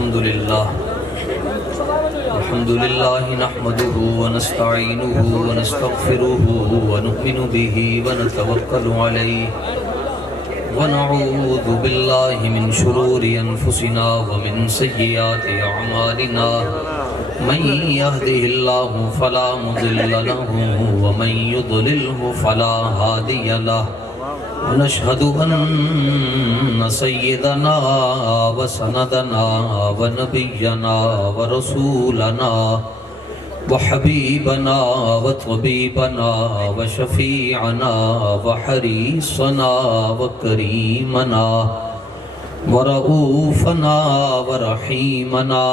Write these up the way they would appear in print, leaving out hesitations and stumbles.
الحمد لله نحمده ونستعينه ونستغفره ونؤمن به ونتوكل عليه ونعوذ بالله من شرور أنفسنا ومن سيئات أعمالنا من يهده الله فلا مضل له ومن يضلله فلا هادي له ونشهد أن سيدنا وسندنا ونبينا ورسولنا وحبيبنا وطبيبنا وشفيعنا وحريصنا وكريمنا ورؤوفنا ورحيمنا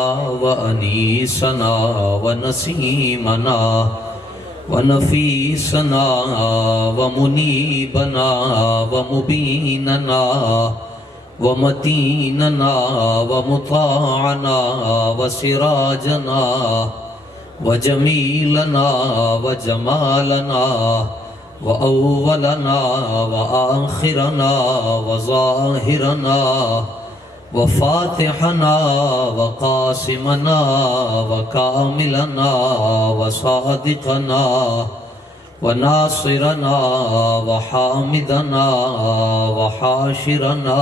وأنيسنا ونسيمنا ونفيسنا ومنيبنا ومبيننا ومتيننا ومطاعنا وسراجنا وجميلنا وجمالنا وأولنا وآخرنا وظاهرنا وفاتحنا وقاسمنا وكاملنا وصادقنا وناصرنا وحامدنا وحاشرنا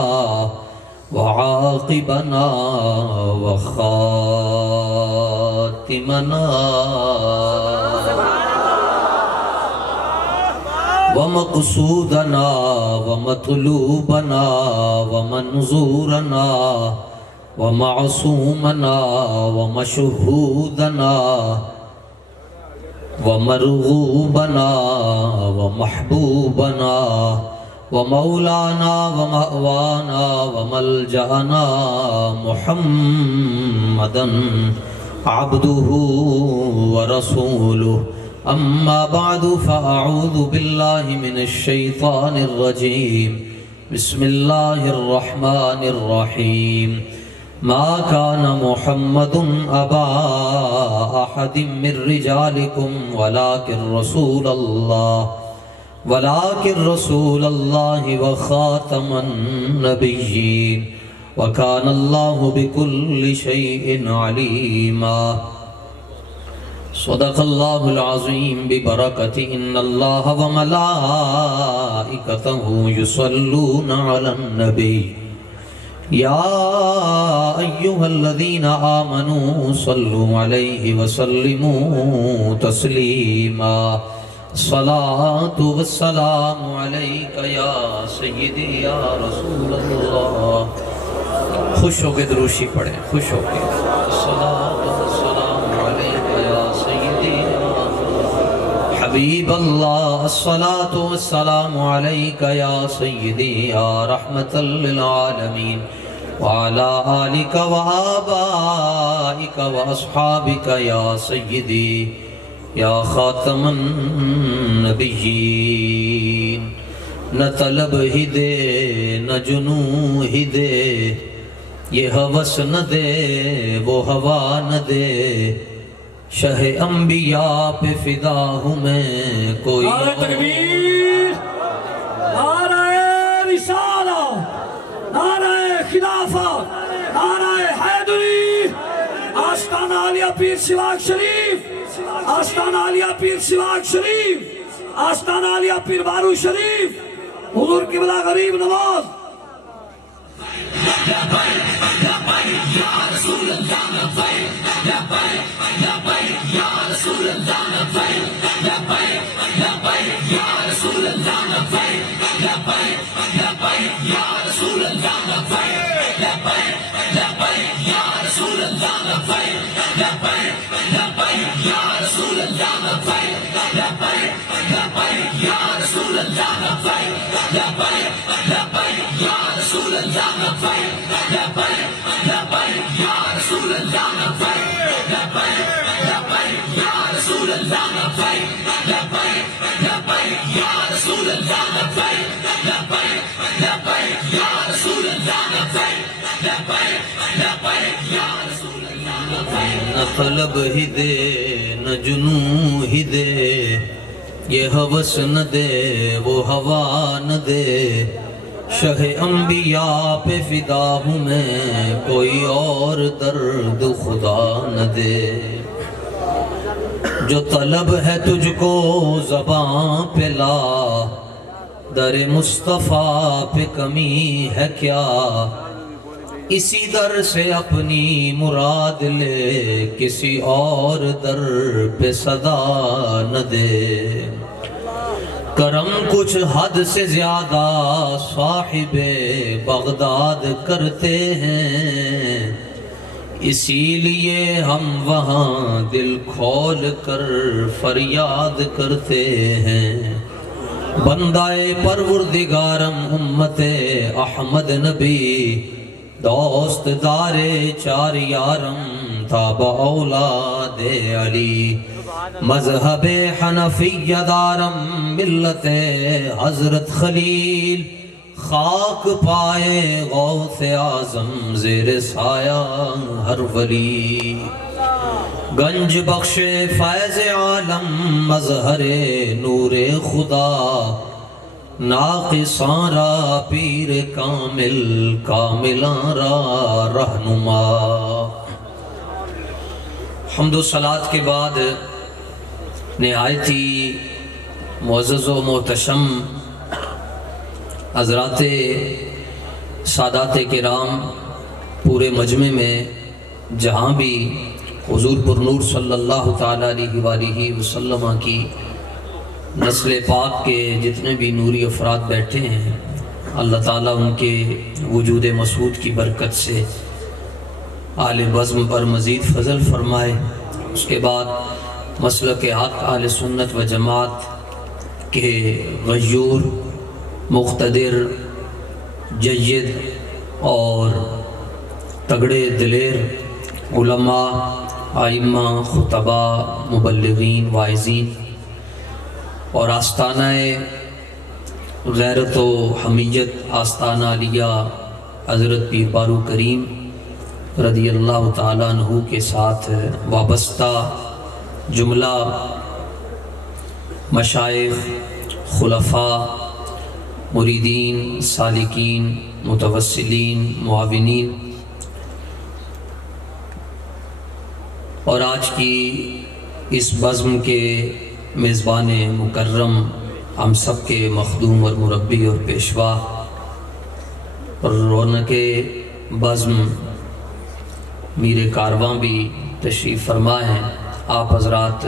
وعاقبنا وخاتمنا ومقصودنا ومطلوبنا ومنظورنا ومعصومنا ومشهودنا ومرغوبنا ومحبوبنا ومولانا ومأوانا وملجأنا محمدا عبده ورسوله أما بعد فأعوذ بالله من الشيطان الرجيم بسم الله الرحمن الرحيم ما كان محمد أبا أحد من رجالكم ولكن رسول الله وخاتم النبيين وكان الله بكل شيء عليما صدق الله العظيم ببركة إن الله وملائكته يصلون على النبي يا أيها الذين آمنوا صلوا عليه وسلموا تسليما الصلاة والسلام عليك يا سيدي يا رسول الله خوش ہو کے دروشی پڑھیں خوش ہو کے الصلاة والسلام عليك يا سيدي حبيب الله الصلاة والسلام عليك يا سيدي يا رحمة للعالمين وعلى آلك وآبائك وأصحابك يا سيدي يا خاتم النبيين نہ طلب ہی دے نہ جنو ہی دے یہ ہوس نہ دے وہ ہوا نہ دے شہ انبیاء پہ فدا ہوں میں کوئی نعرہ تکبیر نعرہ رسالہ نعرہ خلافت نعرہ حیدری آستانہ علیہ پیر سواگ شریف آستانہ علیہ پیر سواگ شریف آستانہ علیہ پیر بارو شریف حضور قبلہ غریب نواز نہ طلب ہی دے نہ جنو ہی دے یہ ہوس نہ دے وہ ہوا نہ دے شہ انبیاء پہ فدا ہوں میں، کوئی اور درد خدا نہ دے۔ جو طلب ہے تجھ کو زباں پہ لا، در مصطفیٰ پہ کمی ہے کیا؟ اسی در سے اپنی مراد لے، کسی اور در پہ صدا نہ دے۔ کرم کچھ حد سے زیادہ صاحب بغداد کرتے ہیں، اسی لیے ہم وہاں دل کھول کر فریاد کرتے ہیں۔ بندہ پروردگارم امت احمد نبی، دوست دار چار یارم تابع اولاد علی، مذہب حنفیہ دارم ملت حضرت خلیل، خاک پائے غوث اعظم زیر سایہ ہر ولی۔ گنج بخش فیض عالم مظہر نور خدا، ناقصاں را پیر کامل، کاملاں را رہنما۔ حمد و صلات کے بعد نہایت ہی معزز و محتشم حضرات سادات کرام، پورے مجمع میں جہاں بھی حضور پر نور صلی اللہ تعالیٰ علیہ وآلہ وسلم کی نسل پاک کے جتنے بھی نوری افراد بیٹھے ہیں، اللہ تعالیٰ ان کے وجود مسعود کی برکت سے آل بزم پر مزید فضل فرمائے۔ اس کے بعد مسلک حق اہل سنت و جماعت کے غیور، مقتدر، جید اور تگڑے دلیر علماء، ائمہ، خطباء، مبلغین، واعظین اور آستانہ غیرت و حمیت آستانہ علیہ حضرت پیر بارو کریم رضی اللہ تعالیٰ عنہ کے ساتھ وابستہ جملہ مشائخ، خلفاء، مریدین، سالکین، متوسلین، معاونین، اور آج کی اس بزم کے میزبان مکرم، ہم سب کے مخدوم اور مربی اور پیشوا اور رونق بزم میر کارواں بھی تشریف فرما ہیں۔ آپ حضرات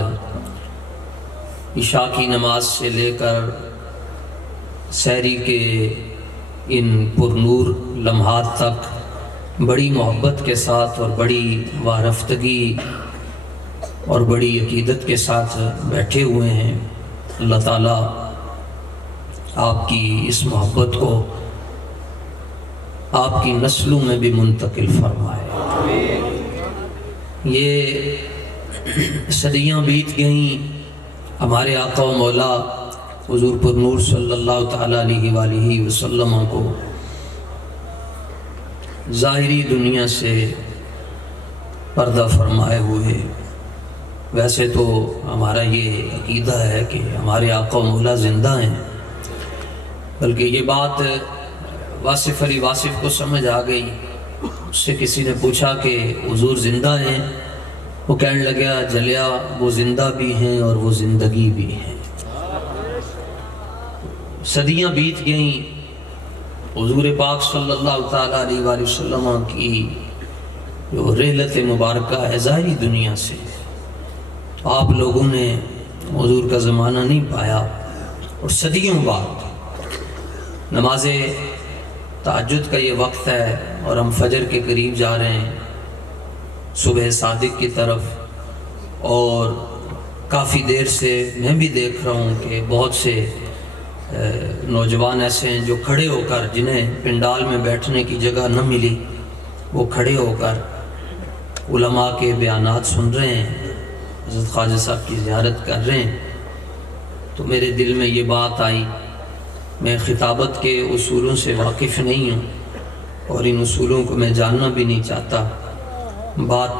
عشاء کی نماز سے لے کر سحری کے ان پرنور لمحات تک بڑی محبت کے ساتھ اور بڑی وارفتگی اور بڑی عقیدت کے ساتھ بیٹھے ہوئے ہیں۔ اللہ تعالیٰ آپ کی اس محبت کو آپ کی نسلوں میں بھی منتقل فرمائے۔ یہ صدیاں بیت گئیں، ہمارے آقا و مولا حضور پر نور صلی اللہ تعالیٰ علیہ وآلہ وسلم کو ظاہری دنیا سے پردہ فرمائے ہوئے۔ ویسے تو ہمارا یہ عقیدہ ہے کہ ہمارے آقا و مولا زندہ ہیں، بلکہ یہ بات واصف علی واصف کو سمجھ آ گئی۔ اس سے کسی نے پوچھا کہ حضور زندہ ہیں؟ وہ کہنے لگا جلیا وہ زندہ بھی ہیں اور وہ زندگی بھی ہیں۔ صدیاں بیت گئیں، حضور پاک صلی اللہ تعالیٰ علیہ وآلہ وسلم کی جو رحلت مبارکہ ہے ظاہری دنیا سے، آپ لوگوں نے حضور کا زمانہ نہیں پایا، اور صدیوں بعد نماز تہجد کا یہ وقت ہے اور ہم فجر کے قریب جا رہے ہیں، صبح صادق کی طرف، اور کافی دیر سے میں بھی دیکھ رہا ہوں کہ بہت سے نوجوان ایسے ہیں جو کھڑے ہو کر، جنہیں پنڈال میں بیٹھنے کی جگہ نہ ملی، وہ کھڑے ہو کر علماء کے بیانات سن رہے ہیں، حضرت خواجہ صاحب کی زیارت کر رہے ہیں۔ تو میرے دل میں یہ بات آئی، میں خطابت کے اصولوں سے واقف نہیں ہوں اور ان اصولوں کو میں جاننا بھی نہیں چاہتا۔ بات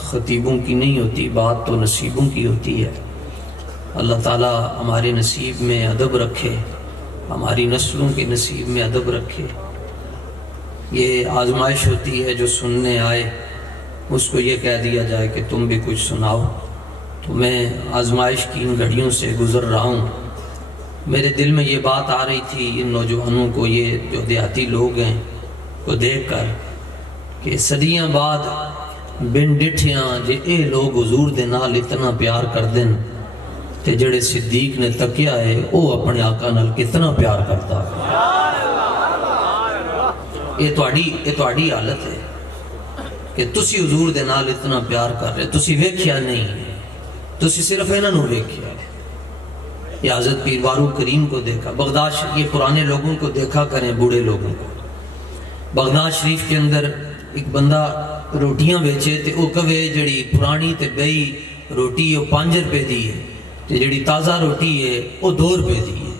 خطیبوں کی نہیں ہوتی، بات تو نصیبوں کی ہوتی ہے۔ اللہ تعالیٰ ہمارے نصیب میں ادب رکھے ہماری نسلوں کے نصیب میں ادب رکھے۔ یہ آزمائش ہوتی ہے، جو سننے آئے اس کو یہ کہہ دیا جائے کہ تم بھی کچھ سناؤ۔ تو میں آزمائش کی ان گھڑیوں سے گزر رہا ہوں۔ میرے دل میں یہ بات آ رہی تھی ان نوجوانوں کو، یہ جو دیہاتی لوگ ہیں کو دیکھ کر، کہ صدیاں بعد بن ڈٹھیاں جے اے لوگ حضور دے نال اتنا پیار کر دیں تے جڑے صدیق نے تکیا ہے وہ اپنے آقا نال کتنا پیار کرتا۔ یہ تہاڈی حالت ہے کہ تسی حضور دے نال اتنا پیار کر رہے، تسی ویکھیا نہیں، تسی صرف انہاں نوں ویکھیا ہے۔ یہ حضرت پیر وارو کریم کو دیکھا، بغداد شریف، یہ پرانے لوگوں کو دیکھا کریں، بوڑھے لوگوں کو۔ بغداد شریف کے اندر ایک بندہ روٹیاں بیچے تے وہ کہے جڑی پرانی تے بئی روٹی وہ 5 روپے دی ہے تے جڑی تازہ روٹی ہے وہ 2 روپے دی ہے۔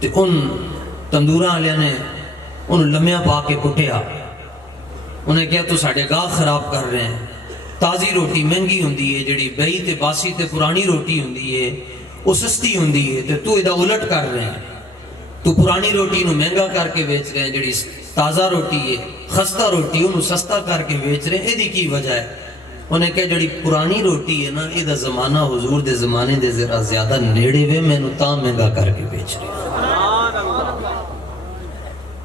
تے ان تندوراں والے نے ان لمیاں پا کے کٹیا، انہیں کہا تو ساڑھے گاہ خراب کر رہے ہیں، تازی روٹی مہنگی ہوندی ہے، جڑی بئی تے باسی تے پرانی روٹی ہوندی ہے وہ سستی ہوندی ہے، تے تو ادھا الٹ کر رہے ہیں، تو پرانی روٹی نو مہنگا کر کے بیچ رہے ہیں، جڑی تازہ روٹی ہے خستہ روٹی انہوں سستا کر کے بیچ رہے ہیں، ایدی کی وجہ ہے؟ انہیں کہا جڑی پرانی روٹی ہے نا، ایدھا زمانہ حضور دے زمانے دے ذرا زیادہ نیڑے وے میں نو تاں مہنگا کر کے بیچ رہے ہیں۔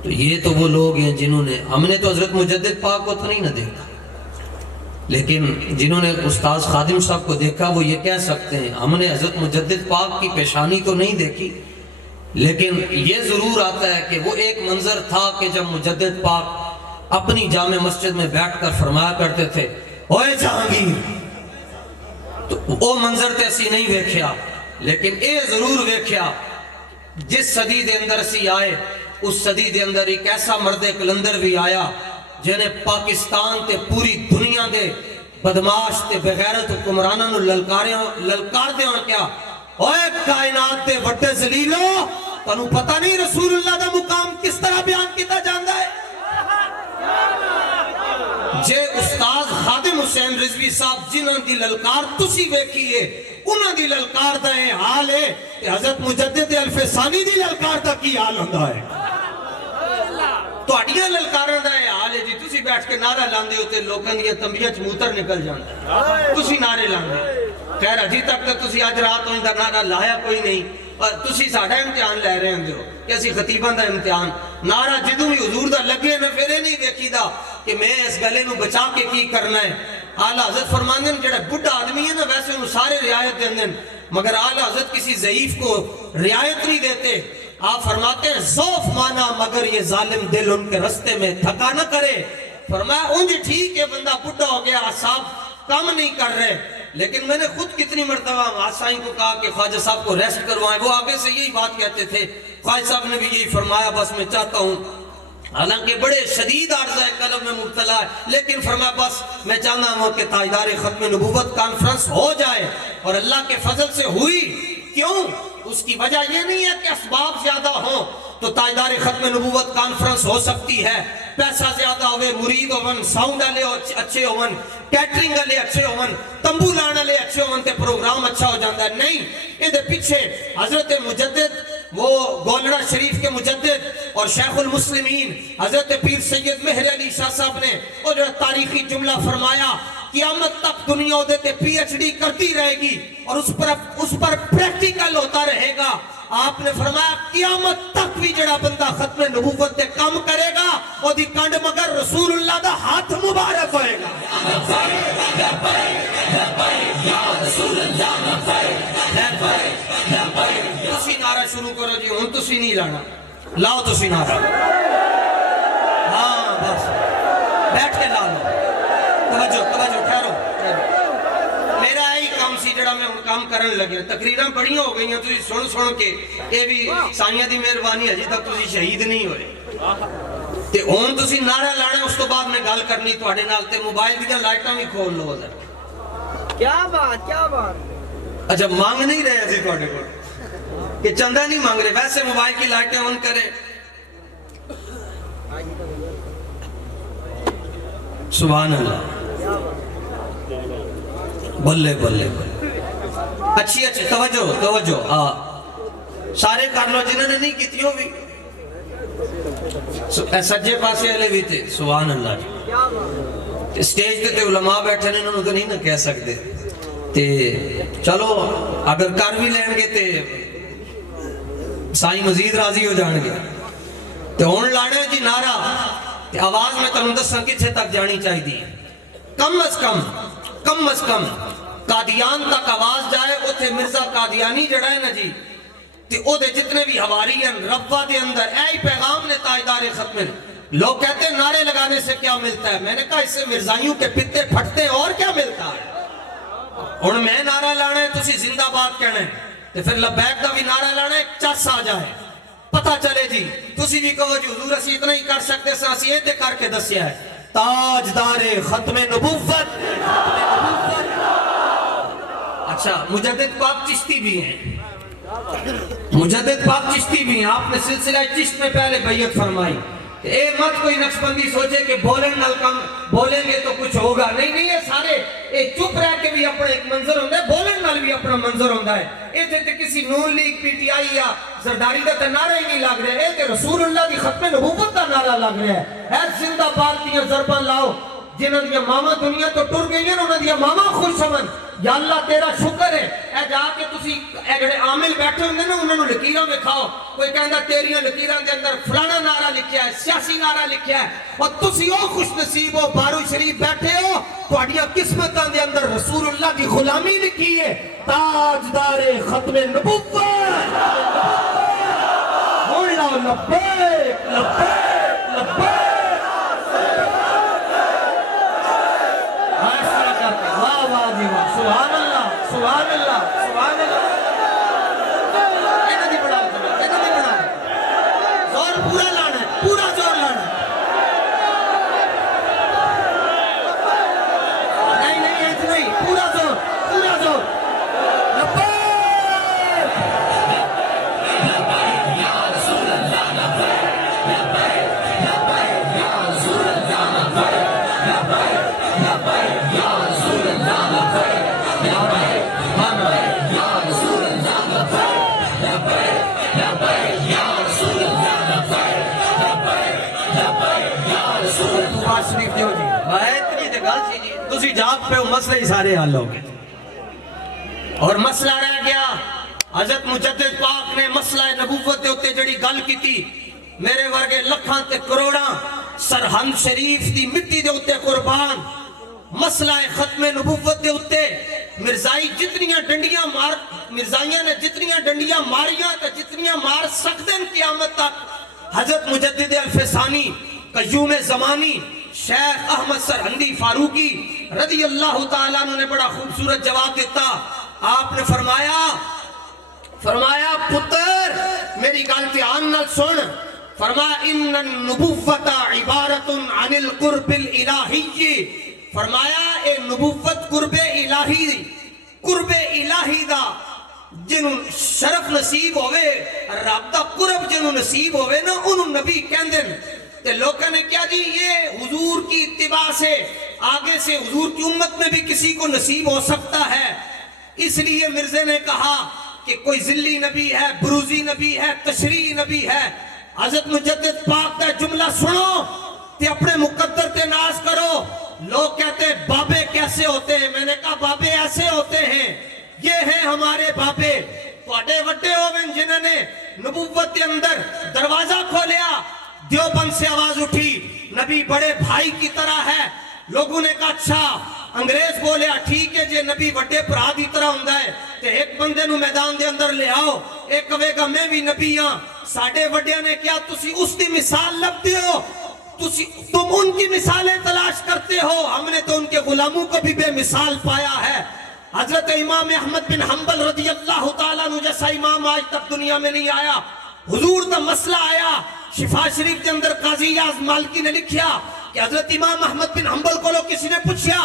تو یہ تو وہ لوگ ہیں جنہوں نے، ہم نے تو حضرت مجدد پاک کو تو نہیں نہ دیکھا، لیکن جنہوں نے استاذ خادم صاحب کو دیکھا وہ یہ کہہ سکتے ہیں ہم نے حضرت مجدد پاک کی پیشانی تو نہیں دیکھی، لیکن یہ ضرور آتا ہے کہ وہ ایک منظر تھا کہ جب مجدد پاک اپنی جامع مسجد میں بیٹھ کر فرمایا کرتے تھے اوے جہانگیر، تو وہ منظر تے اسی نہیں ویکھیا، لیکن اے ضرور ویکھیا جس صدی دے اندر اسی آئے اس صدی دے اندر ایک ایسا مرد کلندر بھی آیا جنہیں پاکستان تے پوری دنیا دے بدماش تے بغیرت حکمرانوں نو للکار دے ہوں کیا، اوے کائنات دے وڈے ذلیلو، تنو پتہ نہیں رسول اللہ دا مقام کس طرح بیان کیتا جاندہ ہے؟ جے استاذ خادم حسین رضوی صاحب جنہاں دی للکار تسی ویکھیے انہاں دی للکار دا ہے حال ہے کہ حضرت مجدد الفسانی دی للکار دا کی حال ہوندہ ہے۔ تو اڈیاں للکاراں دا ہے حال ہے جی، تسی بیٹھ کے نعرہ لاندے ہوتے لوگاں دی تنبیہ چموتر نکل جاندے، تسی نعرے لاندے، خیر ابھی تک تو تسی آج رات ہوئی دا نعرہ لایا کوئی نہیں، اور تسی ساڑھا امتحان لے رہے ہیں جو کہ اسی خطیبان دا امتحان نعرہ جدوں بھی حضور دا لگے نہ پھرے نہیں دیکھی دا کہ میں اس گلے نو بچا کے کی کرنا ہے۔ آلہ حضرت فرماندے جڑا بڑھا آدمی ہے نا ویسے انہوں سارے رعایت دیندے، مگر آلہ حضرت کسی ضعیف کو رعایت نہیں دیتے۔ آپ فرماتے ہیں ضعف مانا مگر یہ ظالم دل ان کے رستے میں تھکا نہ کرے۔ فرمایا انج ٹھیک ہے بندہ بڑھا ہو گیا، اعصاب کام نہیں کر رہے، لیکن میں نے خود کتنی مرتبہ آسائیں کو کہا کہ خواجہ صاحب کو ریسٹ کروائیں، وہ آگے سے یہی بات کہتے تھے، خواجہ صاحب نے بھی یہی فرمایا بس میں چاہتا ہوں، حالانکہ بڑے شدید عارضہ قلب میں مبتلا ہے، لیکن فرمایا بس میں چاہتا ہوں کہ تاجدار ختم نبوت کانفرنس ہو جائے، اور اللہ کے فضل سے ہوئی۔ کیوں؟ اس کی وجہ یہ نہیں ہے کہ اسباب زیادہ ہوں تو تاجدار ختم نبوت کانفرنس ہو سکتی ہے، پیسہ زیادہ ہوئے، مرید ہوئن، ساؤنڈ والے اچھے ہوئن، کیٹرنگ والے اچھے ہوئن، تمبو لان والے اچھے ہوئن تے پروگرام اچھا ہو جاندہ ہے۔ نہیں، یہ پیچھے حضرت مجدد، وہ گولڑا شریف کے مجدد اور شیخ المسلمین حضرت پیر سید مہر علی شاہ صاحب نے وہ جو تاریخی جملہ فرمایا قیامت تک دنیا دیتے پی ایچ ڈی کرتی رہے گی اور اس پر پریکٹیکل ہوتا رہے گا۔ آپ نے فرمایا قیامت تک بھی جڑا بندہ ختم نبوت تے کام کرے گا وہ دی کنڈ مگر رسول اللہ دا ہاتھ مبارک ہوئے گا۔ تسی نعرہ شروع کرو جی، ہون تسی نہیں لانا، لاؤ تسی نعرہ، ہاں بس بیٹھ کے لا لو، توجہ ٹھہرو، میرا یہی کام سی جڑا میں کام کرن لگے، تقریراں بڑی ہو گئی ہیں تسی سن کے، یہ بھی سائیاں دی مہربانی ہے جی تک تسی شہید نہیں ہوئے تے ہون تسی نعرہ لانا، اس تو بعد میں گل کرنی تواڈے نال تے موبائل دی لائٹاں بھی کھول لو ذرا۔ کیا بات اچھا مانگ نہیں رہے جی تواڈے کول کہ چندہ نہیں مانگ رہے، ویسے موبائل کی لائٹیں آن کریں۔ سبحان اللہ، بلے بلے بلے، اچھی توجہ، سارے کر لو جنہوں نے نہیں کیتیوں بھی سجے پاسے والے بھی تھے سبحان اللہ جی کیا بات سٹیج تے علماء بیٹھے نے انہوں نے تو نہیں نہ کہہ سکتے تے چلو اگر کر بھی لیں گے تے سائیں مزید راضی ہو جان گے تے ہون لانے جی نعرہ تے آواز میں تنوں دساں کتھے تک جانی چاہیے کم از کم قادیان تک آواز جائے اوتھے مرزا قادیانی جڑا ہے نا جی تے او دے جتنے بھی حواری ہیں ربہ دے اندر اے پیغام نے تاجدار ختم لوگ کہتے ہیں نعرے لگانے سے کیا ملتا ہے میں نے کہا اس سے مرزائیوں کے پتے پھٹتے اور کیا ملتا ہے اور میں نعرہ لانا ہے تسی زندہ باد کہنا ہے تے پھر لبیک دا بھی نعرہ لانا ہے چس آ جائے پتہ چلے جی تسی بھی کہو جی حضور اسی اتنا ہی کر سکتے سا اسی یہ کر کے دسیا ہے تاجدار ختم نبوت اچھا مجدد پاک چشتی بھی ہیں مجدد پاک چشتی بھی ہیں آپ نے سلسلہ چشت میں پہلے بیعت فرمائی اے مت کوئی نقشبندی سوچے کہ بولیں گے تو کچھ ہوگا نہیں یہ سارے اے چپ رہ کے بھی اپنا ایک منظر ہوندہ ہے بولن نال بھی اپنا منظر ہوندہ ہے اے تے کسی نون لیگ پی ٹی آئی یا زرداری دا نعرہ ہی نہیں لگ رہے اے تے رسول اللہ دی ختم نبوت دا نعرہ لگ رہا ہے اے زندہ پارٹیاں ضربان لاؤ جنہاں دیا ماما دنیا تو ٹر گئی ہیں انہاں دیا ماما خوش ہمن یا اللہ تیرا شکر ہے اے جا کے تسی اے جڑے عامل بیٹھے ہوندے نا انہوں نے لکیروں میں کھاؤ کوئی کہندہ تیریاں لکیراں دے اندر فلانا نعرہ لکھیا ہے سیاسی نعرہ لکھیا ہے اور تسی او خوش نصیب ہو بارو شریف بیٹھے ہو تو اڈیاں قسمتاں دے اندر رسول اللہ دی غلامی لکھی ہے تاجدار ختم نبوت مولا لبیک لبیک لبیک سبحان اللہ سبحان اللہ سبحان اللہ اینا دی بڑھا زور پورا لانا ہے پورا زور لانا ہے نہیں ایسے نہیں پورا زور لبیک یا رسول اللہ لبیک لبیک یا رسول اللہ لبیک لبیک یا رسول اللہ لبیک تسی جاگ پہ مسئلہ ہی سارے حل ہو گئے اور مسئلہ رہ گیا حضرت مجدد پاک نے مسئلہ نبوت دے اتے جڑی گل کی تھی میرے ورگے لکھاں تے کروڑاں سرحد شریف دی مٹی دے اتے قربان مسئلہ ختم نبوت دے اتے مرزائی جتنیاں ڈنڈیاں مرزائیاں نے جتنیاں ڈنڈیاں ماریاں تے جتنیاں مار سکتے ہیں قیامت تک حضرت مجدد الفسانی قیوم زمانی شیخ احمد سرہندی فاروقی رضی اللہ تعالیٰ عنہ نے بڑا خوبصورت جواب دیتا آپ نے فرمایا پتر میری گل دھیان نال سن فرمایا ان النبوت عبارت عن القرب الالہی فرمایا اے نبوت قرب الہی دا جنہوں شرف نصیب ہوئے رابطہ قرب جنہوں نصیب ہوئے نا انہوں نبی کہندن تے لوگوں نے کیا جی یہ حضور کی اتباع سے آگے سے حضور کی امت میں بھی کسی کو نصیب ہو سکتا ہے اس لیے مرزے نے کہا کہ کوئی ذلی نبی ہے بروزی نبی ہے تشریعی نبی ہے حضرت مجدد پاک کا جملہ سنو تے اپنے مقدر تے ناز کرو لوگ کہتے ہیں بابے کیسے ہوتے ہیں میں نے کہا بابے ایسے ہوتے ہیں یہ ہیں ہمارے بابے وڈے وڈے ہوئے جنہوں نے نبوت کے اندر دروازہ کھولیا دیوبند سے آواز اٹھی نبی بڑے بھائی کی طرح ہے لوگوں نے کہا اچھا انگریز بولے ٹھیک ہے جے نبی وڈے پرا دی طرح ہوندہ ہے تے ایک بندے نو میدان دے اندر لے آؤ ایک کہے گا میں بھی نبی ہاں ساڑھے وڈیا نے کیا تسی اس کی مثال لبتے ہو تم ان کی مثالیں تلاش کرتے ہو ہم نے تو ان کے غلاموں کو بھی بے مثال پایا ہے حضرت امام احمد بن حنبل رضی اللہ تعالیٰ عنہ جیسا امام آج تک دنیا میں نہیں آیا حضور دا مسئلہ آیا شفا شریف کے اندر قاضی یاز مالکی نے لکھیا کہ حضرت امام احمد بن حنبل کو لوگ کسی نے پوچھیا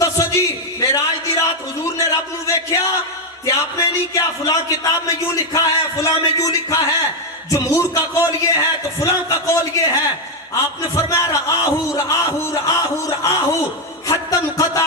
دسو جی معراج دی رات حضور نے رب نو دیکھیا کہ آپ نے نہیں کیا فلاں کتاب میں یوں لکھا ہے فلاں میں یوں لکھا ہے جمہور کا قول یہ ہے تو فلاں کا قول یہ ہے آپ نے فرمایا رآہو رآہو رآہو رآہو حتی انقطع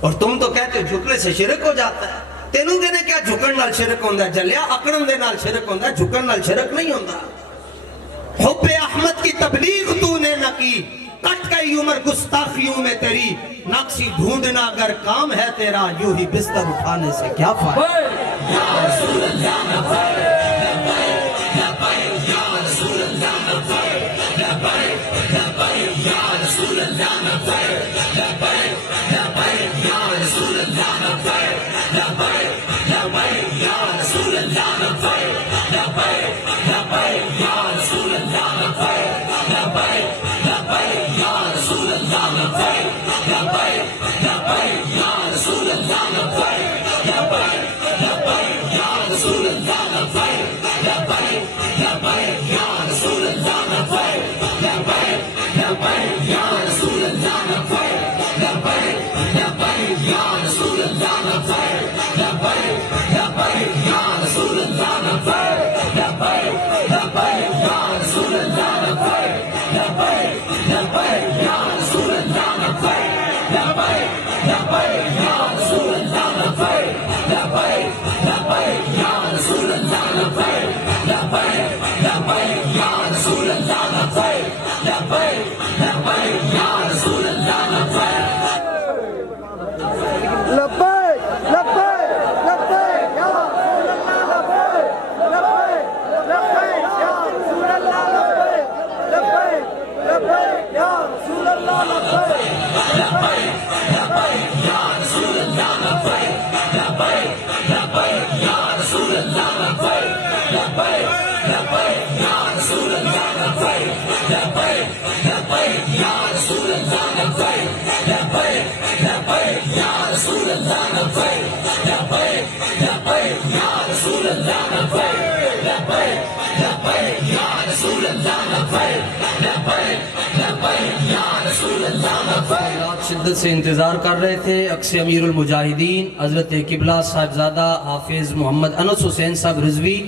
اور تم تو کہتے ہو جھکنے سے شرک ہو جاتا ہے. تینوں کہنے کیا جھکن نال شرک ہوندہ ہے؟ جلیا اکڑن دے نال شرک ہوندہ ہے، جھکن نال شرک نہیں ہوندہ. حب احمد کی تبلیغ تو نے نہ کی، کٹ گئی عمر گستاخیوں میں تیری. نقشی ڈھونڈنا اگر کام ہے تیرا، یوں ہی بستر اٹھانے سے کیا فائدہ. لبیک لبیک لبیک یا رسول اللہ، لبیک لبیک لبیک یا رسول اللہ، لبیک لبیک لبیک یا رسول اللہ، لبیک لبیک یا رسول اللہ، لبیک لبیک یا رسول اللہ، لبیک لبیک یا رسول اللہ، لبیک لبیک یا رسول اللہ، لبیک لبیک یا رسول اللہ، لبیک لبیک یا رسول اللہ، لبیک لبیک یا رسول اللہ، لبیک لبیک یا رسول اللہ، لبیک. رات شدت سے انتظار کر رہے تھے. عکس امیر المجاہدین حضرت قبلہ صاحبزادہ حافظ محمد انس حسین صاحب رضوی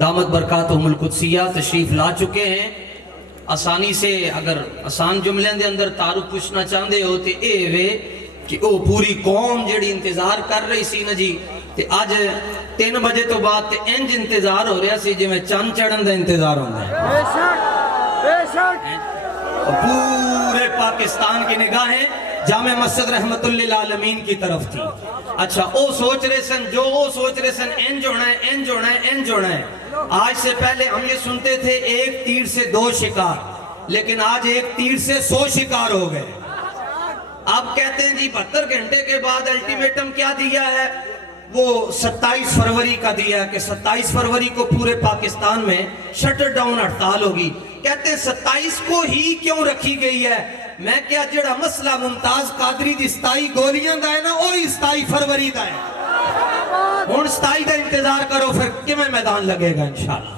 دامت برکاتہم القدسیہ تشریف لا چکے ہیں. آسانی سے اگر آسان جملے دے اندر تعارف پوچھنا چاہتے ہو تو اے وے کہ او پوری قوم جڑی انتظار کر رہی سی نا جی، تے آج 3 بجے تو بعد تے انج انتظار ہو رہا سی جی میں چند چڑھن دا انتظار ہوندہ ہے. بے شک بے شک. پورے پاکستان کی نگاہیں جامع مسجد رحمت للعالمین کی طرف تھی. اچھا او سوچ رہے سن، جو او سوچ رہے سن انج ہونا ہے، انج ہونا ہے، انج ہونا ہے. آج سے پہلے ہم یہ سنتے تھے 1 تیر سے 2 شکار، لیکن آج 1 تیر سے 100 شکار ہو گئے. اب کہتے ہیں جی 72 گھنٹے کے بعد الٹیمیٹم کیا دیا ہے؟ وہ 27 فروری کا دیا ہے کہ 27 فروری کو پورے پاکستان میں شٹر ڈاؤن ہڑتال ہوگی. کہتے ہیں 27 کو ہی کیوں رکھی گئی ہے؟ میں کیا جڑا مسئلہ ممتاز قادری دی 27 گولیاں دا ہے نا، وہی 27 فروری دا ہے. ہن 27 دا انتظار کرو، پھر کمیں میدان لگے گا انشاءاللہ.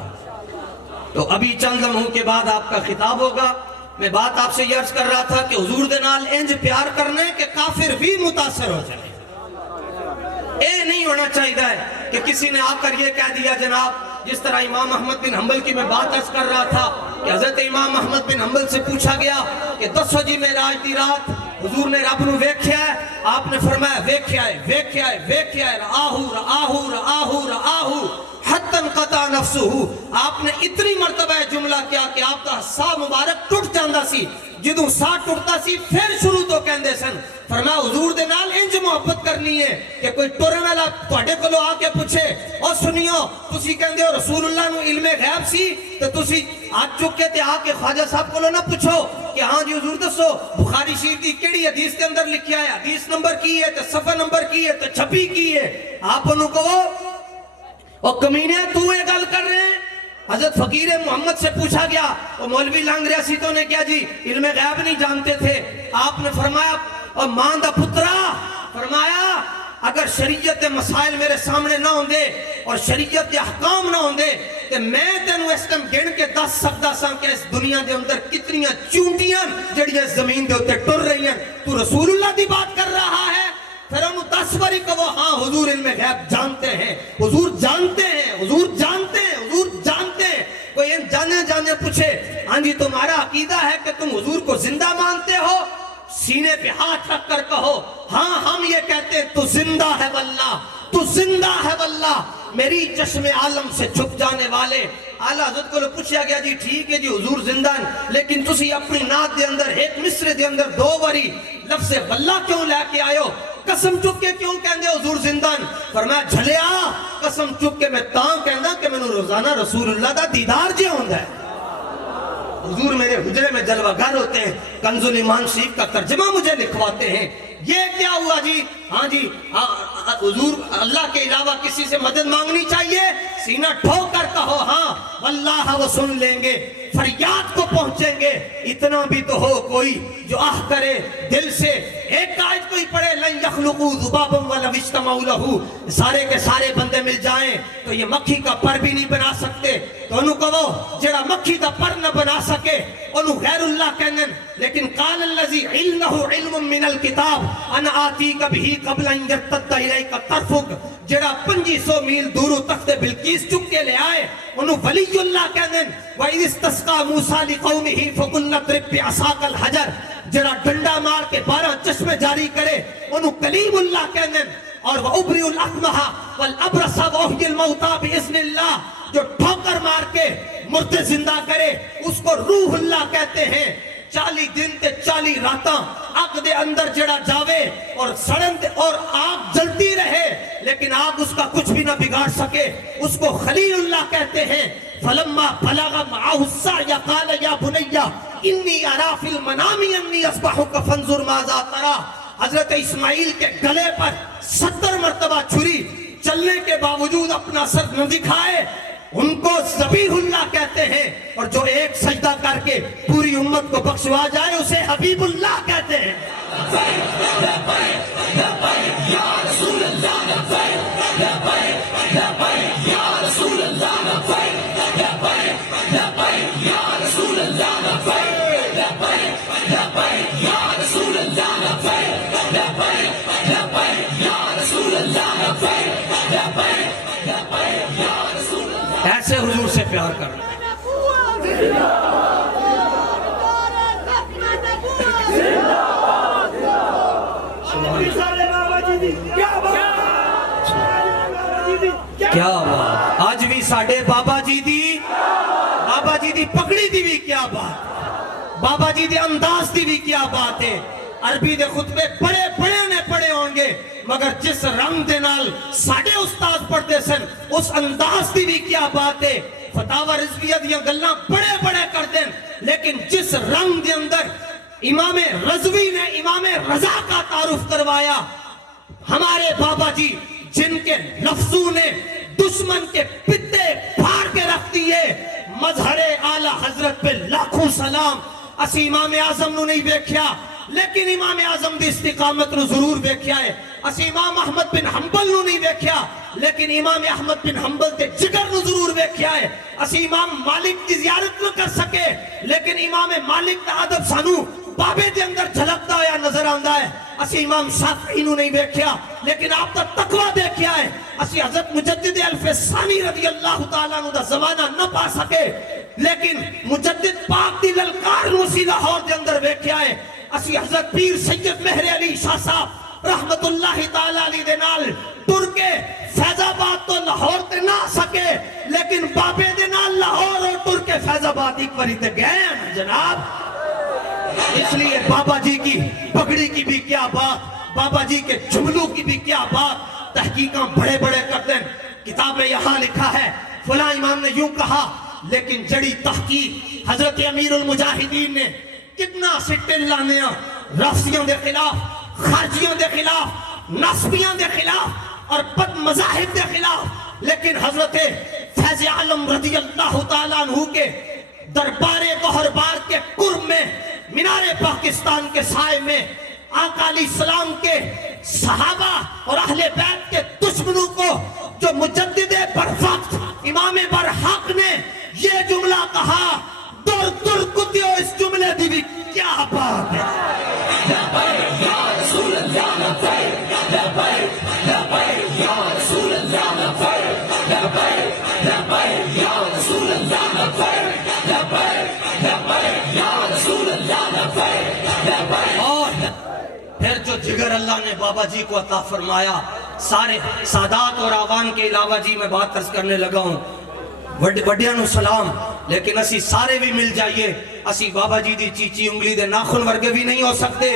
تو ابھی چند لمحوں کے بعد آپ کا خطاب ہوگا. میں بات آپ سے یہ عرض کر رہا تھا کہ حضور دے نال انج پیار کرنا ہے کہ کافر بھی متاثر ہو جائے. اے نہیں ہونا چاہیے کہ کسی نے آ کر یہ کہہ دیا جناب، جس طرح امام احمد بن حنبل کی میں بات عرض کر رہا تھا کہ حضرت امام احمد بن حنبل سے پوچھا گیا کہ دسو جی معراج دی رات حضور نے رب نو ویکھیا ہے؟ آپ نے فرمایا ویکھیا ہے، ویکھیا ہے، ویکھیا ہے، رآہو رآہو رآہو رآہو حتی انقطع نفسہو. آپ نے اتنی مرتبہ جملہ کیا کہ آپ کا سا مبارک ٹوٹ جاندہ سی. جدوں سا ٹوٹتا سی پھر شروع تو کہندے سن. فرمایا حضور دے نال انج محبت کرنی ہے کہ کوئی ٹورن والا تواڈے کولو آ کے پوچھے او سنیو تسی کہندے ہو رسول اللہ نو علم غیب سی، تے تسی آج چک کے تے آ کے خواجہ صاحب کولو نہ پوچھو کہ ہاں جی حضور دسو بخاری شریف دی کیڑی حدیث کے اندر لکھیا ہے، حدیث نمبر کی ہے، تے صفحہ نمبر کی ہے، تے چھپی کی ہے. آپ انہوں کہو او کمینے تو یہ گل کر رہے ہیں. حضرت فقیر محمد سے پوچھا گیا، وہ مولوی لانگ ریاستوں نے کیا جی علم غیب نہیں جانتے تھے. آپ نے فرمایا اور مان دا پترا، فرمایا اگر شریعت مسائل میرے سامنے نہ ہوں دے اور شریعت احکام نہ ہوں دے تو میں تینوں اس ٹائم گن کے دس سکتا سا کہ اس دنیا دے اندر کتنیاں چونٹیاں جڑیاں زمین دے ہوتے ٹر رہی ہیں. تو رسول اللہ دی بات کر رہا ہے. پھر انہوں 10 باری کہو ہاں حضور علم غیب جانتے ہیں، حضور جانتے ہیں، حضور جانتے ہیں، حضور جانتے ہیں. کوئی ان جانے پوچھے ہاں جی تمہارا عقیدہ ہے کہ تم حضور کو زندہ مانتے ہو؟ سینے پہ ہاتھ رکھ کر کہو ہاں ہم یہ کہتے ہیں تو زندہ ہے واللہ، تو زندہ ہے واللہ، میری چشم عالم سے چھپ جانے والے۔ آلہ حضرت کو پوچھا گیا جی ٹھیک ہے جی حضور زندہ ہیں، لیکن تسی اپنی نعت دے اندر ایک مصرے دے اندر دو باری لفظ واللہ کیوں لے کے آئے ہو؟ قسم چک کے کیوں کہندے حضور زندہ ہیں؟ فرمایا جھلیا قسم چک کے میں تاں کہندا کہ میں نے روزانہ رسول اللہ دا دیدار جے ہوندا ہے۔ حضور میرے حجرے میں جلوہ گر ہوتے ہیں، کنز الایمان شریف کا ترجمہ مجھے لکھواتے ہیں۔ یہ کیا ہوا جی؟ ہاں جی حضور اللہ کے علاوہ کسی سے مدد مانگنی چاہیے، سینہ ٹھوک کر کہو ہاں واللہ وہ سن لیں گے، فریاد کو پہنچیں گے۔ اتنا بھی تو ہو کوئی جو آہ کرے دل سے، ایک آیت کوئی پڑھے لن یخلقوا ذبابا ولو اجتمعوا لہ، سارے کے سارے بندے مل جائیں تو یہ مکھی کا پر بھی نہیں بنا سکتے، تو انہوں کہو جڑا مکھی دا پر نہ بنا سکے انہوں غیر اللہ کہنے۔ لیکن قال الذی عنده علم من الکتاب انا آتیک بہ قبل ان یرتد الیک طرفک، جڑا 2500 میل دور تخت بلقیس چک کے لے آئے انہوں ولی اللہ کہنے۔ وَإِذِ اسْتَسْقَىٰ مُوسَىٰ لِقَوْمِهِ فَقُلْ اضْرِب بِّعَصَاكَ الْحَجَرَ، جڑا ڈنڈا مار کے 12 چشمے جاری کرے انہوں کلیم اللہ کہنے۔ اور وَأُبْرِئُ الْأَكْمَحَ وَالْأَبْرَصَ وَأُحْيِي الْمَوْتَىٰ بِإِذْنِ اللَّهِ، جو ٹھوکر مار کے مردے زندہ کرے اس کو روح اللہ کہتے ہیں۔ 40 دن تے 40 راتاں آگ دے اندر جڑا جاوے اور سڑن اور آگ جلتی رہے لیکن آگ اس کا کچھ بھی نہ بگاڑ سکے، اس کو خلیل اللہ کہتے ہیں۔ فَلَمَّا بَلَغَ مَعَهُ السَّعْيَ قَالَ يَا بُنَيَّ إِنِّي أَرَىٰ فِي الْمَنَامِ أَنِّي أَصْبَحُكَ فَانظُرْ مَاذَا تَرَىٰ۔ حضرت اسماعیل کے گلے پر 70 مرتبہ چھری چلنے کے باوجود اپنا سر نہ دکھائے، ان کو ذبیح اللہ کہتے ہیں۔ اور جو ایک سجدہ کر کے پوری امت کو بخشوا جائے اسے حبیب اللہ کہتے ہیں۔ ایسے حضور سے پیار کرنا۔ کیا بات، آج بھی ساڑھے بابا جی دی پکڑی دی بھی کیا بات، بابا جی دی انداز دی بھی کیا بات ہے۔ عربی دے خطبے بڑے بڑے نے پڑھے ہوں گے مگر جس رنگ دے نال ساڑھے استاد پڑھتے سن اس انداز دی بھی کیا بات ہے۔ فتاوہ رضویہ دیاں گلاں بڑے بڑے کر دیں لیکن جس رنگ دے اندر امام رضوی نے امام رضا کا تعارف کروایا، ہمارے بابا جی جن کے لفظوں نے دشمن کے پتے پھاڑ کے رکھ دیے، مظہر اعلیٰ حضرت پہ لاکھوں سلام۔ اسی امام اعظم نو نہیں دیکھیا لیکن امام اعظم دی استقامت نو ضرور دیکھیا ہے۔ اسی امام احمد بن حنبل نو نہیں دیکھیا لیکن امام احمد بن حنبل تے جگر نو ضرور دیکھیا ہے۔ اسی امام مالک کی زیارت نہ کر سکے لیکن امام مالک دا ادب سانو بابے دے اندر جھلکتا ہوا نظر آندا ہے۔ اسی امام شافعی نو نہیں دیکھیا لیکن آپ دا تقوی دیکھیا ہے۔ اسی حضرت مجدد الف ثانی رضی اللہ تعالیٰ عنہ دا زمانہ نہ پا سکے لیکن مجدد پاک دی للکار نو اسی لاہور دے اندر دیکھیا ہے۔ اسی حضرت پیر سید مہر علی شاہ صاحب رحمت اللہ تعالیٰ علی دے نال ٹر کے فیض آباد تو لاہور تے نہ سکے لیکن بابے دے نال لاہور اور ٹر کے فیض آباد ایک باری تے گئے ہیں جناب۔ اس لیے بابا جی کی پگڑی کی بھی کیا بات، بابا جی کے جملوں کی بھی کیا بات، تحقیقاں بڑے بڑے کرتے ہیں۔ کتاب میں یہاں لکھا ہے فلاں امام نے یوں کہا لیکن جڑی تحقیق حضرت امیر المجاہدین نے کتنا سٹے لانیاں رافضیوں دے خلاف، خارجیوں دے خلاف، نصبیوں دے خلاف اور بد مذاہب دے خلاف، لیکن حضرت فیض عالم رضی اللہ تعالیٰ عنہ کے دربار گوہربار کے قرب میں مینار پاکستان کے سائے میں آقا علیہ السلام کے صحابہ اور اہل بیت کے دشمنوں کو جو مجدد برفقت امام برحق نے یہ جملہ کہا، دور دور کتیو اس جملے دی بھی کیا بات ہے۔ اور بابا جی کو عطا فرمایا. سارے سادات اور آوان کے علاوہ جی میں بات عرض کرنے لگا ہوں. وڈیاں نو سلام. لیکن اسی سارے بھی مل جائیے, اسی بابا جی دی چیچی انگلی دے ناخن ورگے بھی نہیں ہو سکتے.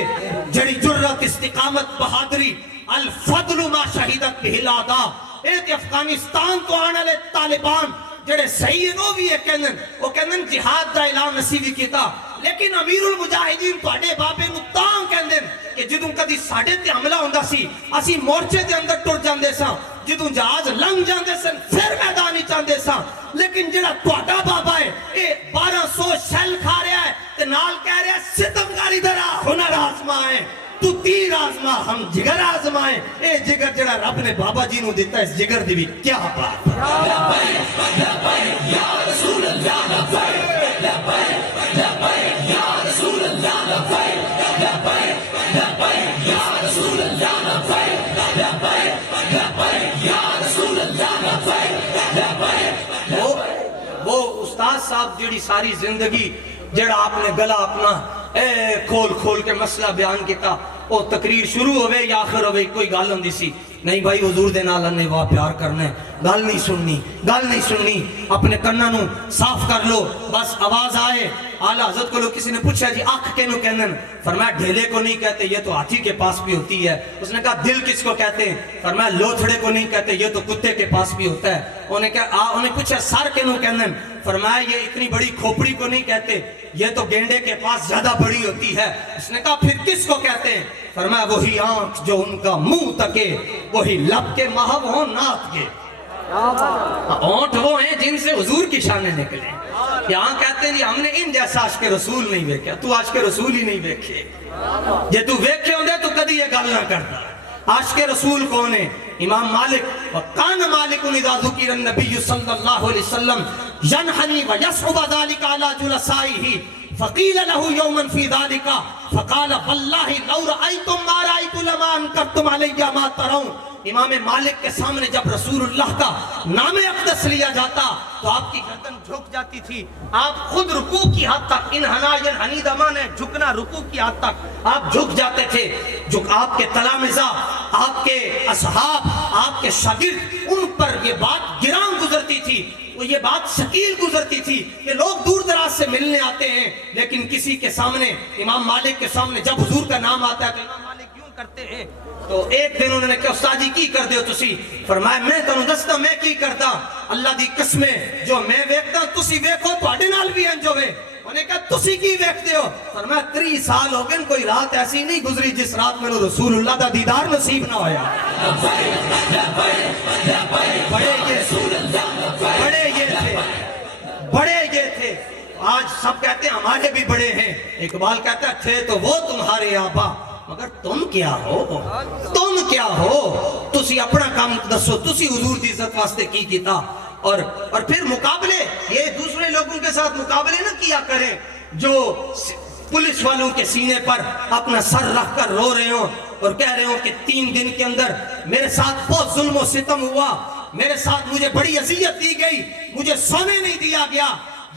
جڑی جرت, استقامت, بہادری, الفضل ما شہیدت بہ الاعداء. اے تے افغانستان تو آنے والے طالبان جڑے صحیح ہیں وہ بھی یہ کہندن, وہ کہندن جہاد دا اعلان اسی بھی کیتا. لیکن امیر المجاہدین تواڈے بابے نو تاں کہندن کہ جدوں کدی ساڈے تے حملہ ہوندا سی اسی مورچے دے اندر ٹر جاندے ساں, جدوں جہاز لنگ جاندے سن پھر میدان وچ آندے ساں. لیکن جڑا تواڈا بابا ہے اے 1200 شل کھا رہا ہے تے نال کہہ رہا ہے ستمکاری درا ہنر آزمائیں, تو تیر آزما ہم جگر آزمائیں. اے جگر جڑا رب نے بابا جی نو دیتا ہے, اس جگر دی بھی کیا بات ہے. وہ استاد صاحب جڑی ساری زندگی جڑا آپ نے گلا اپنا کھول کھول کے مسئلہ بیان کیتا, وہ تقریر شروع ہوئے یا آخر ہوئے کوئی گل ہوندی سی نہیں بھائی حضور دے نال نے واہ پیار کرنا ہے, گل نہیں سننی, گل نہیں سننی. اپنے کناں نو صاف کر لو, بس آواز آئے. اعلیٰ حضرت کو لوگ کسی نے پوچھا جی آنکھ کے نو کہندن, فرمایا ڈھیلے کو نہیں کہتے, یہ تو ہاتھی کے پاس بھی ہوتی ہے. اس نے کہا دل کس کو کہتے ہیں, فرمایا لوتھڑے کو نہیں کہتے, یہ تو کتے کے پاس بھی ہوتا ہے. انہیں پوچھا سر کے نو کہندن, فرمایا یہ اتنی بڑی کھوپڑی کو نہیں کہتے, یہ تو گینڈے کے پاس زیادہ بڑی ہوتی ہے. اس نے کہا پھر کس کو کہتے ہیں, فرمایا وہی آنکھ جو ان کا منہ تکے, وہی لب کے محو ہوں نات کے. اونٹ وہ ہیں جن سے حضور کی شانیں نکلے. یہاں کہتے ہیں ہم نے ان جیسا عاشق رسول نہیں ویکھیا. تو عاشق رسول ہی نہیں ویکھے, جے تو ویکھے ہوندے تو کدی یہ گل نہ کرتا. عاشق رسول کون ہے؟ امام مالک. وَقَانَ مَالِكٌ إِذَا ذُكِرَ النَّبِيُّ صلی اللہ علیہ وسلم يَنْحَنِي وَيَصْعُبَ ذَلِكَ عَلَى جُلَسَائِهِ فقیل له یوما فی ذلك فقال واللہ لو رأیتم ما رأیت لما انکرتم علی ما ترون. امام مالک کے سامنے جب رسول اللہ کا نام اقدس لیا جاتا تو آپ کی گردن جھک جاتی تھی. آپ خود رکوع کی حد تک, انحنا ینحنی دمان ہے جھکنا, رکوع کی حد تک آپ جھک جاتے تھے. جو آپ کے تلامذہ, آپ کے اصحاب, آپ کے شاگرد, ان پر یہ بات گران گزرتی تھی, وہ یہ بات شکیل گزرتی تھی کہ لوگ دور دراز سے ملنے آتے ہیں, لیکن کسی کے سامنے, امام مالک کے سامنے جب حضور کا نام آتا ہے تو امام مالک یوں کرتے ہیں. تو ایک دن انہوں نے کہا استاد جی کی کر دیو تسی؟ فرمایا میں تانوں دستا میں کی کرتا, اللہ دی قسمیں جو میں ویکھتا تسی ویکھو تواڈے نال بھی انج ہوے. انہوں نے کہا تسی کی ویکھدے ہو؟ فرمایا 30 سال ہو گئے, کوئی رات ایسی نہیں گزری جس رات میں رسول اللہ دا دیدار نصیب نہ ہویا. بڑے یہ تھے. آج سب کہتے ہیں ہمارے بھی بڑے ہیں. اقبال کہتا ہے تھے تو وہ تمہارے آبا, مگر تم کیا ہو, تم کیا ہو؟ تسی اپنا کام دسو, تسی حضور دی عزت واسطے کی کیتا. اور پھر مقابلے, یہ دوسرے لوگوں کے ساتھ مقابلے نہ کیا کریں جو پولیس والوں کے سینے پر اپنا سر رکھ کر رو رہے ہوں اور کہہ رہے ہوں کہ 3 دن کے اندر میرے ساتھ بہت ظلم و ستم ہوا, میرے ساتھ مجھے بڑی اذیت دی گئی, مجھے سونے نہیں دیا گیا.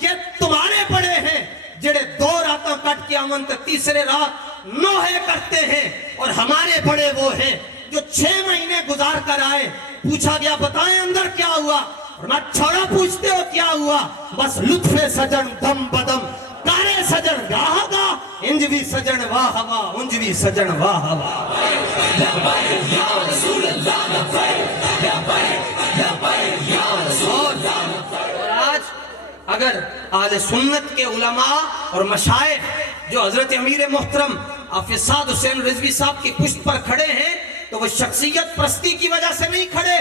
یہ تمہارے بڑے ہیں جڑے 2 راتاں کٹ کے آمن تک تیسرے رات نوحے کرتے ہیں, اور ہمارے بڑے وہ ہیں جو 6 مہینے گزار کر آئے. پوچھا گیا بتائیں اندر کیا ہوا؟ اور میں چھوڑا پوچھتے ہو کیا ہوا؟ بس لطف سجن دم بدم, کارے سجن گاہ گا, انجوی سجن واہ ہوا, انجوی سجن واہ ہوا. اور آج اگر اہل سنت کے علماء اور مشائخ جو حضرت امیر محترم حافظ سعد حسین رضوی صاحب کی پشت پر کھڑے ہیں تو وہ شخصیت پرستی کی وجہ سے نہیں کھڑے,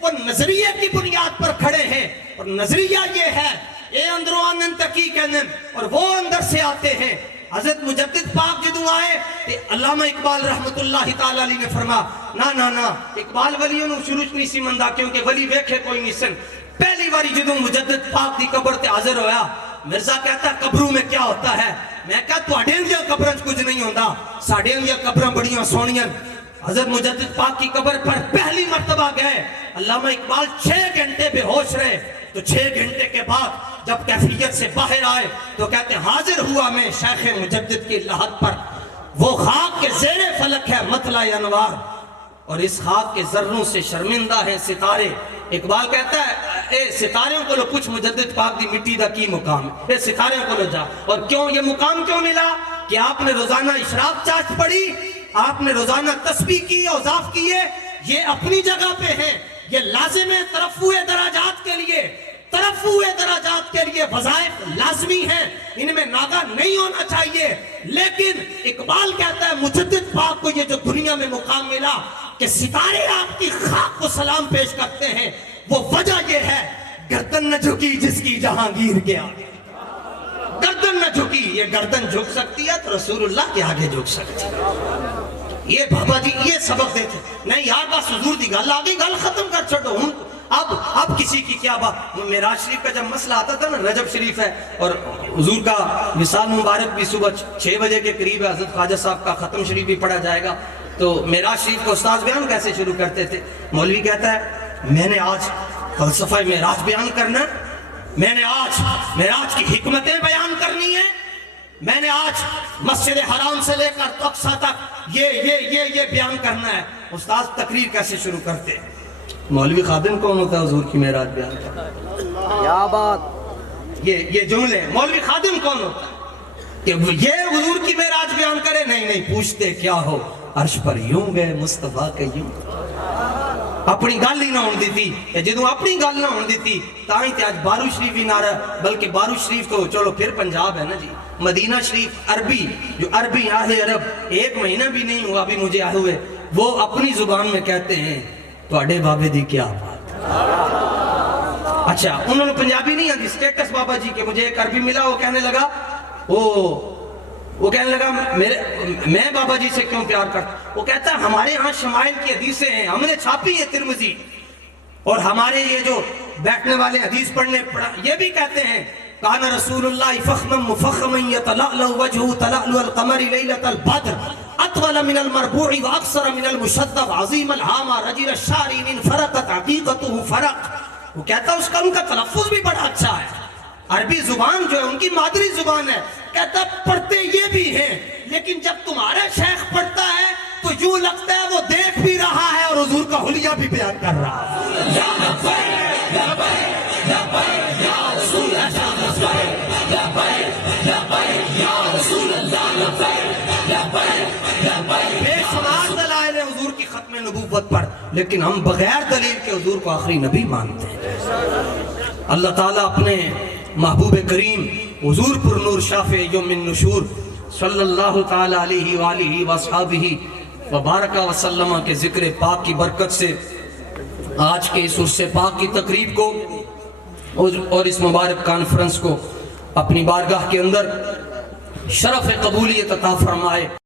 وہ نظریے کی بنیاد پر کھڑے ہیں. اور نظریہ یہ ہے اے اندروں آنن تکی کہنن, اور وہ اندر سے آتے ہیں. حضرت مجدد پاک جدوں آئے تے علامہ اقبال رحمت اللہ تعالی علیہ نے فرما نا اقبال ولیوں نو شروع نہیں سی مندا, کیونکہ ولی ویکھے کوئی نہیں سن. پہلی باری جدوں مجدد پاک دی قبر تے حاضر ہویا, مرزا کہتا قبروں میں کیا ہوتا ہے؟ میں کہا تواڈے دیاں قبراں وچ کچھ نہیں ہوندا, ساڈے دیاں قبراں بڑیاں سونیاں. حضرت مجدد پاک کی قبر پر پہلی مرتبہ گئے, علامہ اقبال 6 گھنٹے بے ہوش رہے. تو 6 گھنٹے کے بعد جب کیفیت سے باہر آئے تو کہتے حاضر ہوا میں شیخ مجدد کی لحد پر, وہ خاک کے زیر فلک ہے مطلع انوار. اور اس خاک کے ذروں سے شرمندہ ہیں ستارے. اقبال کہتا ہے اے ستاروں کو لو پوچھ مجدد پاک دی مٹی دا کی مقام ہے. اے ستاروں کو لو جا. اور کیوں یہ مقام کیوں ملا؟ کہ آپ نے روزانہ اشراق چاچ پڑھی, آپ نے روزانہ تسبیح کی, اوزاف کیے. یہ اپنی جگہ پہ ہیں, یہ لازم ہے ترفع درجات کے لیے. ترفع درجات کے لیے وظائف لازمی ہیں, ان میں ناغہ نہیں ہونا چاہیے. لیکن اقبال کہتا ہے مجدد پاک کو یہ جو دنیا میں مقام ملا کہ ستارے آپ کی خاک کو سلام پیش کرتے ہیں, وہ وجہ یہ ہے گردن نہ جھکی جس کی جہانگیر کے آگے. گردن نہ جھکی, یہ گردن جھک سکتی ہے تو رسول اللہ کے آگے جھک سکتی ہے. یہ بابا جی یہ سبق دیتے نہیں یار, بس حضور دی گل آگئی, گل ختم کر چھوڑو. اب کسی کی کیا بات. معراج شریف کا جب مسئلہ آتا تھا نا, رجب شریف ہے اور حضور کا وصال مبارک بھی صبح 6 بجے کے قریب ہے, حضرت خواجہ صاحب کا ختم شریف بھی پڑھا جائے گا. تو معراج شریف کو استاذ بیان کیسے شروع کرتے تھے؟ مولوی کہتا ہے میں نے آج فلسفہ معراج بیان کرنا ہے, میں نے آج معراج کی حکمتیں بیان کرنی ہیں, میں نے آج مسجد حرام سے لے کر اقصیٰ تک یہ بیان کرنا ہے. استاذ تقریر کیسے شروع کرتے ہیں؟ مولوی خادم کون ہوتا ہے حضور کی معراج بیان کرتا ہے؟ کیا بات. یہ جملے مولوی خادم کون ہوتا ہے کہ یہ حضور کی معراج بیان کرے؟ نہیں پوچھتے کیا ہو, عرش پر یوں گئے مصطفیٰ کے یوں. اپنی گل ہی نہ ہون دیتی, جدوں اپنی گل نہ ہون دیتی تاں تے اج بارو شریف ہی نہ رہا. بلکہ بارو شریف تو چلو پھر پنجاب ہے نا جی. مدینہ شریف عربی, جو عربی اہل عرب 1 مہینہ بھی نہیں ہوا ابھی مجھے آئے ہوئے, وہ اپنی زبان میں کہتے ہیں تواڈے بابے دی کیا بات. اچھا انہوں نے پنجابی نہیں آتی. سٹیٹس بابا جی کے مجھے ایک عربی ملا, وہ کہنے لگا وہ کہنے لگا میں بابا جی سے کیوں پیار کرتا. وہ کہتا ہے ہمارے ہاں شمائل کی حدیثیں ہیں, ہم نے چھاپی ہے ترمذی, اور ہمارے یہ جو بیٹھنے والے حدیث پڑھنے یہ بھی کہتے ہیں کان رسول اللہ فخما مفخما یتلألأ وجهه تلألؤ القمر لیلۃ البدر اطول من المربوع واکثر من المشذب عظیم الهامہ رجل الشعر ان فرقت عقیقته فرق. وہ کہتا ہے اس کا ان کا تلفظ بھی بڑا اچھا ہے. عربی زبان جو ہے ان کی مادری زبان ہے. کہتا پڑھتے یہ بھی ہیں, لیکن جب تمہارا شیخ پڑھتا ہے تو یوں لگتا ہے وہ دیکھ بھی رہا ہے اور حضور کا حلیہ بھی بیان کر رہا ہے. بے شمار دلائل ہیں حضور کی ختم نبوت پر, لیکن ہم بغیر دلیل کے حضور کو آخری نبی مانتے ہیں. اللہ تعالیٰ اپنے محبوب کریم حضور پر نور شافع یوم النشور صلی اللہ تعالیٰ علیہ وآلہ وصحابہ وبارکہ وسلم کے ذکر پاک کی برکت سے آج کے اس عرص پاک کی تقریب کو اور اس مبارک کانفرنس کو اپنی بارگاہ کے اندر شرف قبولیت عطا فرمائے.